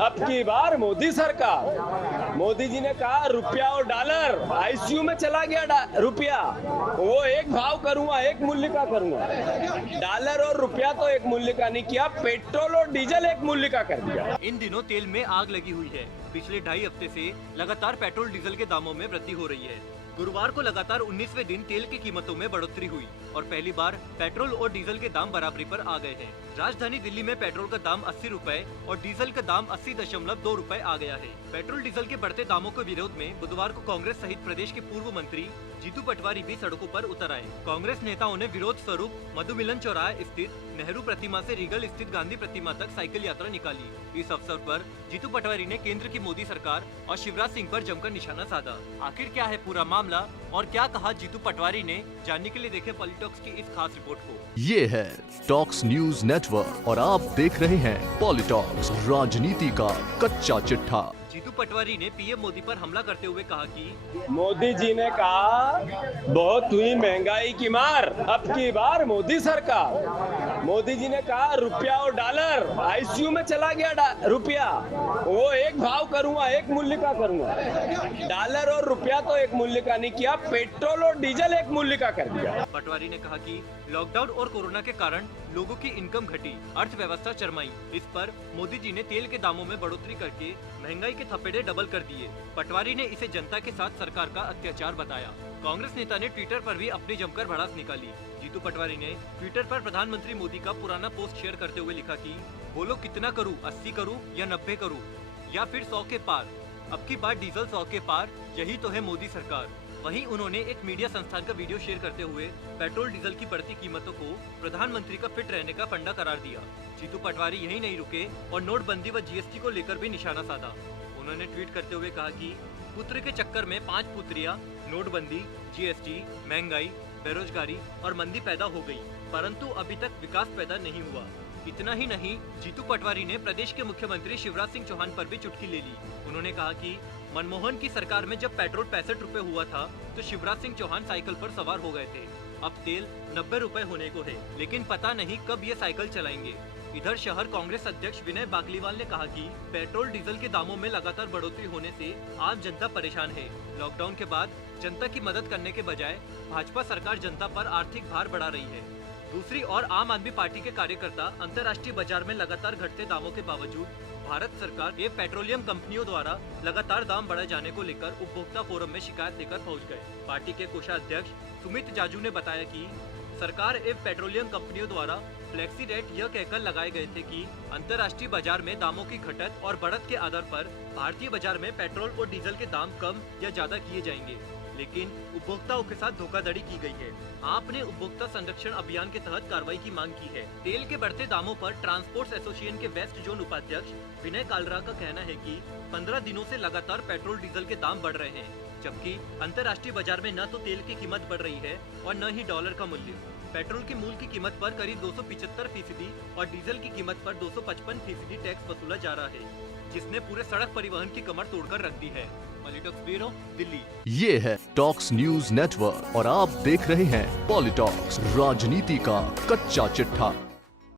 अब की बार मोदी सरकार। मोदी जी ने कहा रुपया और डॉलर, आईसीयू में चला गया रुपया, वो एक भाव करूंगा, एक मूल्य का करूंगा। डॉलर और रुपया तो एक मूल्य का नहीं किया, पेट्रोल और डीजल एक मूल्य का कर दिया। इन दिनों तेल में आग लगी हुई है। पिछले 2.5 हफ्ते से लगातार पेट्रोल डीजल के दामों में वृद्धि हो रही है। गुरुवार को लगातार 19वें दिन तेल की कीमतों में बढ़ोतरी हुई और पहली बार पेट्रोल और डीजल के दाम बराबरी पर आ गए हैं। राजधानी दिल्ली में पेट्रोल का दाम 80 रुपए और डीजल का दाम 80.2 रुपए आ गया है। पेट्रोल डीजल के बढ़ते दामों के विरोध में बुधवार को कांग्रेस सहित प्रदेश के पूर्व मंत्री जीतू पटवारी भी सड़कों पर उतर आए। कांग्रेस नेताओं ने विरोध स्वरूप मधुमिलन चौराहे स्थित नेहरू प्रतिमा से रीगल स्थित गांधी प्रतिमा तक साइकिल यात्रा निकाली। इस अवसर पर जीतू पटवारी ने केंद्र की मोदी सरकार और शिवराज सिंह पर जमकर निशाना साधा। आखिर क्या है पूरा मामला और क्या कहा जीतू पटवारी ने, जानने के लिए देखें पॉलिटॉक्स की इस खास रिपोर्ट को। ये है टॉक्स न्यूज नेटवर्क और आप देख रहे हैं पॉलिटॉक्स, राजनीति का कच्चा चिट्ठा। जीतू पटवारी ने पीएम मोदी पर हमला करते हुए कहा कि मोदी जी ने कहा बहुत हुई महंगाई की मार, अब की बार मोदी सरकार। मोदी जी ने कहा रुपया और डॉलर, आईसीयू में चला गया रुपया, वो एक भाव करूंगा, एक मूल्य का करूंगा। डॉलर और रुपया तो एक मूल्य का नहीं किया, पेट्रोल और डीजल एक मूल्य का कर दिया। पटवारी ने कहा कि लॉकडाउन और कोरोना के कारण लोगों की इनकम घटी, अर्थव्यवस्था चरमाई। इस पर मोदी जी ने तेल के दामों में बढ़ोतरी करके महंगाई के थपेड़े डबल कर दिए। पटवारी ने इसे जनता के साथ सरकार का अत्याचार बताया। कांग्रेस नेता ने ट्विटर पर भी अपनी जमकर भड़ास निकाली। जीतू पटवारी ने ट्विटर पर प्रधानमंत्री मोदी का पुराना पोस्ट शेयर करते हुए लिखा कि बोलो कितना करूं, 80 करूं या 90 करूं या फिर 100 के पार। अब की बार डीजल 100 के पार, यही तो है मोदी सरकार। वहीं उन्होंने एक मीडिया संस्थान का वीडियो शेयर करते हुए पेट्रोल डीजल की बढ़ती कीमतों को प्रधानमंत्री का फिट रहने का फंडा करार दिया। जीतू पटवारी यही नहीं रुके और नोटबंदी व जीएसटी को लेकर भी निशाना साधा। उन्होंने ट्वीट करते हुए कहा कि पुत्र के चक्कर में 5 पुत्रियां, नोटबंदी, जीएसटी, महंगाई, बेरोजगारी और मंदी पैदा हो गई, परंतु अभी तक विकास पैदा नहीं हुआ। इतना ही नहीं, जीतू पटवारी ने प्रदेश के मुख्यमंत्री शिवराज सिंह चौहान पर भी चुटकी ले ली। उन्होंने कहा कि मनमोहन की सरकार में जब पेट्रोल 65 रुपए हुआ था तो शिवराज सिंह चौहान साइकिल पर सवार हो गए थे। अब तेल 90 रुपए होने को है, लेकिन पता नहीं कब ये साइकिल चलाएंगे। इधर शहर कांग्रेस अध्यक्ष विनय बागलीवाल ने कहा कि पेट्रोल डीजल के दामों में लगातार बढ़ोतरी होने से आम जनता परेशान है। लॉकडाउन के बाद जनता की मदद करने के बजाय भाजपा सरकार जनता पर आर्थिक भार बढ़ा रही है। दूसरी ओर आम आदमी पार्टी के कार्यकर्ता अंतर्राष्ट्रीय बाजार में लगातार घटते दामों के बावजूद भारत सरकार के पेट्रोलियम कंपनियों द्वारा लगातार दाम बढ़ाए जाने को लेकर उपभोक्ता फोरम में शिकायत लेकर पहुंच गए। पार्टी के कोषाध्यक्ष सुमित जाजू ने बताया कि सरकार एवं पेट्रोलियम कंपनियों द्वारा फ्लेक्सी रेट यह कहकर लगाए गए थे कि अंतर्राष्ट्रीय बाजार में दामों की घटत और बढ़त के आधार पर भारतीय बाजार में पेट्रोल और डीजल के दाम कम या ज्यादा किए जाएंगे, लेकिन उपभोक्ताओं के साथ धोखाधड़ी की गई है। आपने उपभोक्ता संरक्षण अभियान के तहत कार्रवाई की मांग की है। तेल के बढ़ते दामों पर ट्रांसपोर्ट एसोसिएशन के वेस्ट जोन उपाध्यक्ष विनय कालरा का कहना है कि 15 दिनों से लगातार पेट्रोल डीजल के दाम बढ़ रहे हैं, जबकि अंतर्राष्ट्रीय बाजार में न तो तेल की कीमत बढ़ रही है और न ही डॉलर का मूल्य। पेट्रोल के मूल्य की कीमत पर करीब 275% और डीजल की कीमत पर 255% टैक्स वसूला जा रहा है, जिसने पूरे सड़क परिवहन की कमर तोड़कर रख दी है। पॉलिटॉक्स ब्यूरो, दिल्ली। ये है टॉक्स न्यूज नेटवर्क और आप देख रहे हैं पॉलिटॉक्स, राजनीति का कच्चा चिट्ठा।